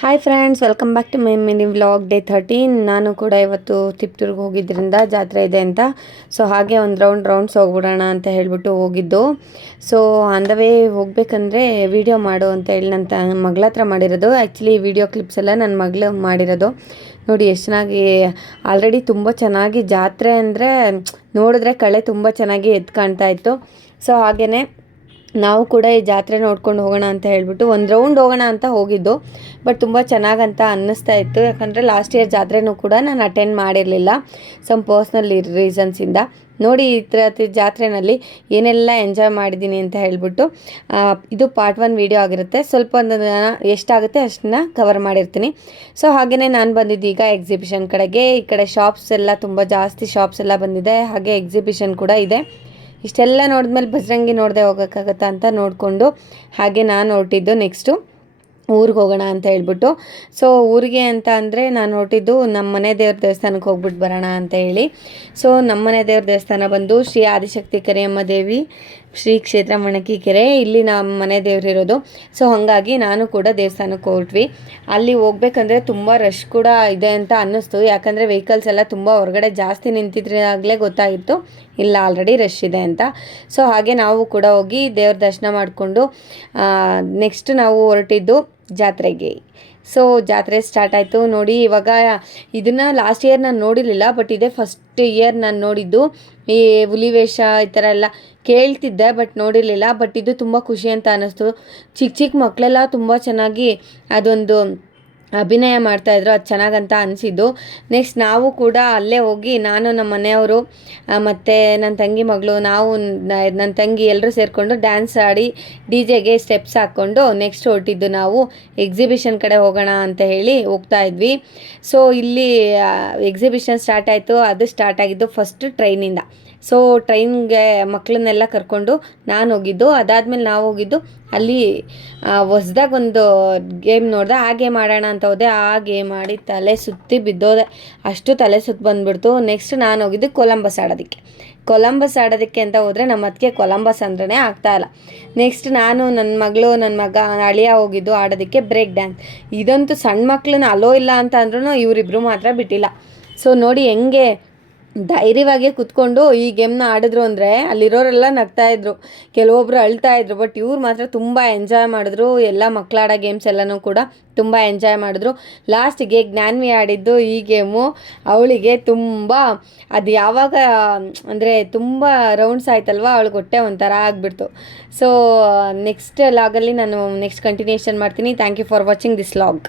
Hi friends welcome back to my mini vlog day thirteen ನಾನು ಕೂಡ ಇವತ್ತು ತಿಪ್ತೂರ್ಗೆ ಹೋಗಿದ್ದರಿಂದ ಜಾತ್ರೆ ಇದೆ ಅಂತ. ಸೊ ಹಾಗೆ ಒಂದು ರೌಂಡ್ ರೌಂಡ್ಸ್ ಹೋಗ್ಬಿಡೋಣ ಅಂತ ಹೇಳಿಬಿಟ್ಟು ಹೋಗಿದ್ದು. ಸೊ ಆನ್ ದ ವೇ ಹೋಗ್ಬೇಕಂದ್ರೆ ವಿಡಿಯೋ ಮಾಡು ಅಂತ ಹೇಳಿ ನನ್ನ ತ, ಮಗಳ ಹತ್ರ ಮಾಡಿರೋದು. ಆ್ಯಕ್ಚುಲಿ ವಿಡಿಯೋ ಕ್ಲಿಪ್ಸ್ ಎಲ್ಲ ನನ್ನ ಮಗಳು ಮಾಡಿರೋದು. ನೋಡಿ, ಎಷ್ಟು ಚೆನ್ನಾಗಿ ಆಲ್ರೆಡಿ ತುಂಬ ಚೆನ್ನಾಗಿ ಜಾತ್ರೆ ಅಂದರೆ ನೋಡಿದ್ರೆ ಕಳೆ ತುಂಬ ಚೆನ್ನಾಗಿ ಎದ್ದು ಕಾಣ್ತಾ ಇತ್ತು. ಸೊ ಹಾಗೆಯೇ ನಾವು ಕೂಡ ಈ ಜಾತ್ರೆ ನೋಡ್ಕೊಂಡು ಹೋಗೋಣ ಅಂತ ಹೇಳಿಬಿಟ್ಟು ಒಂದು ರೌಂಡ್ ಹೋಗೋಣ ಅಂತ ಹೋಗಿದ್ದು ಬಟ್ ತುಂಬ ಚೆನ್ನಾಗಂತ ಅನ್ನಿಸ್ತಾ ಇತ್ತು. ಯಾಕಂದರೆ ಲಾಸ್ಟ್ ಇಯರ್ ಜಾತ್ರೆನೂ ಕೂಡ ನಾನು ಅಟೆಂಡ್ ಮಾಡಿರಲಿಲ್ಲ ಸಮ್ ಪರ್ಸ್ನಲ್ ರೀಸನ್ಸಿಂದ ನೋಡಿ ಈ ಥರ ಜಾತ್ರೆನಲ್ಲಿ ಏನೆಲ್ಲ ಎಂಜಾಯ್ ಮಾಡಿದ್ದೀನಿ ಅಂತ ಹೇಳ್ಬಿಟ್ಟು ಇದು ಪಾರ್ಟ್ ಒನ್ ವೀಡಿಯೋ ಆಗಿರುತ್ತೆ. ಸ್ವಲ್ಪ ಒಂದು ಎಷ್ಟಾಗುತ್ತೆ ಅಷ್ಟನ್ನ ಕವರ್ ಮಾಡಿರ್ತೀನಿ. ಸೊ ಹಾಗೆಯೇ ನಾನು ಬಂದಿದ್ದು ಈಗ ಎಕ್ಸಿಬಿಷನ್ ಕಡೆಗೆ. ಈ ಕಡೆ ಶಾಪ್ಸ್ ಎಲ್ಲ ತುಂಬ ಜಾಸ್ತಿ ಶಾಪ್ಸ್ ಎಲ್ಲ ಬಂದಿದೆ. ಹಾಗೆ ಎಕ್ಸಿಬಿಷನ್ ಕೂಡ ಇದೆ. ಇಷ್ಟೆಲ್ಲ ನೋಡಿದ್ಮೇಲೆ ಬಜರಂಗಿ ನೋಡದೆ ಹೋಗೋಕ್ಕಾಗತ್ತಾ ಅಂತ ನೋಡಿಕೊಂಡು ಹಾಗೆ ನಾನು ಹೊರಟಿದ್ದು ನೆಕ್ಸ್ಟು ಊರಿಗೆ ಹೋಗೋಣ ಅಂತ ಹೇಳ್ಬಿಟ್ಟು. ಸೊ ಊರಿಗೆ ಅಂತ ಅಂದರೆ ನಾನು ಹೊರಟಿದ್ದು ನಮ್ಮ ಮನೆ ದೇವ್ರ ದೇವಸ್ಥಾನಕ್ಕೆ ಹೋಗ್ಬಿಟ್ಟು ಬರೋಣ ಅಂತ ಹೇಳಿ. ಸೊ ನಮ್ಮ ಮನೆ ದೇವ್ರ ದೇವಸ್ಥಾನ ಬಂದು ಶ್ರೀ ಆದಿಶಕ್ತಿ ಕರಿಯಮ್ಮ ದೇವಿ ಶ್ರೀ ಕ್ಷೇತ್ರ ಮಣಕಿಕೆರೆ ಇಲ್ಲಿ ನಮ್ಮ ಮನೆ ದೇವರಿರೋದು ಸೊ ಹಾಗಾಗಿ ನಾನು ಕೂಡ ದೇವಸ್ಥಾನಕ್ಕೆ ಹೊರಟ್ವಿ ಅಲ್ಲಿ ಹೋಗ್ಬೇಕಂದ್ರೆ ತುಂಬ ರಶ್ ಕೂಡ ಇದೆ ಅಂತ ಅನ್ನಿಸ್ತು. ಯಾಕಂದರೆ ವೆಹಿಕಲ್ಸ್ ಎಲ್ಲ ತುಂಬ ಹೊರಗಡೆ ಜಾಸ್ತಿ ನಿಂತಿದ್ರಾಗಲೇ ಗೊತ್ತಾಗಿತ್ತು. ಇಲ್ಲ ಆಲ್ರೆಡಿ ರಶ್ ಇದೆ ಅಂತ. ಸೊ ಹಾಗೆ ನಾವು ಕೂಡ ಹೋಗಿ ದೇವ್ರ ದರ್ಶನ ಮಾಡಿಕೊಂಡು ನೆಕ್ಸ್ಟ್ ನಾವು ಹೊರಟಿದ್ದು ಜಾತ್ರೆಗೆ. ಸೊ ಜಾತ್ರೆ ಸ್ಟಾರ್ಟ್ ಆಯಿತು. ನೋಡಿ, ಇವಾಗ ಇದನ್ನು ಲಾಸ್ಟ್ ಇಯರ್ ನಾನು ನೋಡಿರಲಿಲ್ಲ ಬಟ್ ಇದೇ ಫಸ್ಟ್ ಇಯರ್ ನಾನು ನೋಡಿದ್ದು. ಈ ಹುಲಿ ವೇಷ ಈ ಥರ ಎಲ್ಲ ಕೇಳ್ತಿದ್ದೆ ಬಟ್ ನೋಡಿರಲಿಲ್ಲ. ಬಟ್ ಇದು ತುಂಬ ಖುಷಿ ಅಂತ ಅನ್ನಿಸ್ತು ಚಿಕ್ಕ ಚಿಕ್ಕ ಮಕ್ಕಳೆಲ್ಲ ತುಂಬ ಚೆನ್ನಾಗಿ ಅದೊಂದು ಅಭಿನಯ ಮಾಡ್ತಾಯಿದ್ರು ಅದು ಚೆನ್ನಾಗಂತ ಅನಿಸಿದ್ದು. ನೆಕ್ಸ್ಟ್ ನಾವು ಕೂಡ ಅಲ್ಲೇ ಹೋಗಿ ನಾನು ನಮ್ಮ ಮನೆಯವರು ಮತ್ತು ನನ್ನ ತಂಗಿ ಮಗಳು, ನಾವು ನನ್ನ ತಂಗಿ ಎಲ್ಲರೂ ಸೇರಿಕೊಂಡು ಡ್ಯಾನ್ಸ್ ಆಡಿ ಡಿ ಜೆಗೆ ಸ್ಟೆಪ್ಸ್ ಹಾಕ್ಕೊಂಡು ನೆಕ್ಸ್ಟ್ ಹೊರಟಿದ್ದು ನಾವು ಎಕ್ಸಿಬಿಷನ್ ಕಡೆ ಹೋಗೋಣ ಅಂತ ಹೇಳಿ ಹೋಗ್ತಾ ಇದ್ವಿ. ಸೊ ಇಲ್ಲಿ ಎಕ್ಸಿಬಿಷನ್ ಸ್ಟಾರ್ಟ್ ಆಯಿತು. ಅದು ಸ್ಟಾರ್ಟ್ ಆಗಿದ್ದು ಫಸ್ಟ್ ಟ್ರೈನಿಂದ ಸೊ ಟ್ರೈನ್ಗೆ ಮಕ್ಕಳನ್ನೆಲ್ಲ ಕರ್ಕೊಂಡು ನಾನು ಹೋಗಿದ್ದು. ಅದಾದಮೇಲೆ ನಾವು ಹೋಗಿದ್ದು ಅಲ್ಲಿ ಹೊಸ್ದಾಗಿ ಒಂದು ಗೇಮ್ ನೋಡಿದೆ, ಆ ಗೇಮ್ ಆಡೋಣ ಅಂತ ಹೋದೆ. ಆ ಗೇಮ್ ಆಡಿ ತಲೆ ಸುತ್ತಿ ಬಿದ್ದೋದೆ. ಅಷ್ಟು ತಲೆ ಸುತ್ತಿ ಬಂದ್ಬಿಡ್ತು. ನೆಕ್ಸ್ಟ್ ನಾನು ಹೋಗಿದ್ದು ಕೊಲಂಬಸ್ ಆಡೋದಕ್ಕೆ. ಕೊಲಂಬಸ್ ಆಡೋದಕ್ಕೆ ಅಂತ ಹೋದರೆ ನಮ್ಮ ಅದಕ್ಕೆ ಕೊಲಂಬಸ್ ಅಂದ್ರೇ ಇಲ್ಲ. ನೆಕ್ಸ್ಟ್ ನಾನು ನನ್ನ ಮಗಳು ನನ್ನ ಮಗ ಅಳಿಯ ಹೋಗಿದ್ದು ಆಡೋದಕ್ಕೆ ಬ್ರೇಕ್ ಡ್ಯಾನ್ಸ್ ಇದಂತೂ ಸಣ್ಣ ಮಕ್ಳನ್ನ ಅಲೋ ಇಲ್ಲ ಅಂತ ಅಂದ್ರೂ ಇವರಿಬ್ಬರು ಮಾತ್ರ ಬಿಟ್ಟಿಲ್ಲ. ಸೊ ನೋಡಿ ಹೆಂಗೆ ಧೈರ್ಯವಾಗಿ ಕುತ್ಕೊಂಡು ಈ ಗೇಮ್ನ ಆಡಿದ್ರು ಅಂದರೆ ಅಲ್ಲಿರೋರೆಲ್ಲ ನಗ್ತಾ ಇದ್ರು. ಕೆಲವೊಬ್ರು ಅಳ್ತಾ ಇದ್ರು ಬಟ್ ಇವ್ರು ಮಾತ್ರ ತುಂಬ ಎಂಜಾಯ್ ಮಾಡಿದ್ರು. ಎಲ್ಲ ಮಕ್ಕಳಾಡೋ ಗೇಮ್ಸ್ ಎಲ್ಲನೂ ಕೂಡ ತುಂಬ ಎಂಜಾಯ್ ಮಾಡಿದ್ರು. ಲಾಸ್ಟಿಗೆ ಜ್ಞಾನ್ವಿ ಆಡಿದ್ದು ಈ ಗೇಮು. ಅವಳಿಗೆ ತುಂಬ, ಅದು ಯಾವಾಗ, ಅಂದರೆ ತುಂಬ ರೌಂಡ್ಸ್ ಆಯ್ತಲ್ವ ಅವಳಿಗೆ ಹೊಟ್ಟೆ ಒಂಥರ ಆಗಿಬಿಡ್ತು. ಸೊ ನೆಕ್ಸ್ಟ್ ಲಾಗಲ್ಲಿ ನಾನು ನೆಕ್ಸ್ಟ್ ಕಂಟಿನ್ಯೂಷನ್ ಮಾಡ್ತೀನಿ. Thank you for watching this log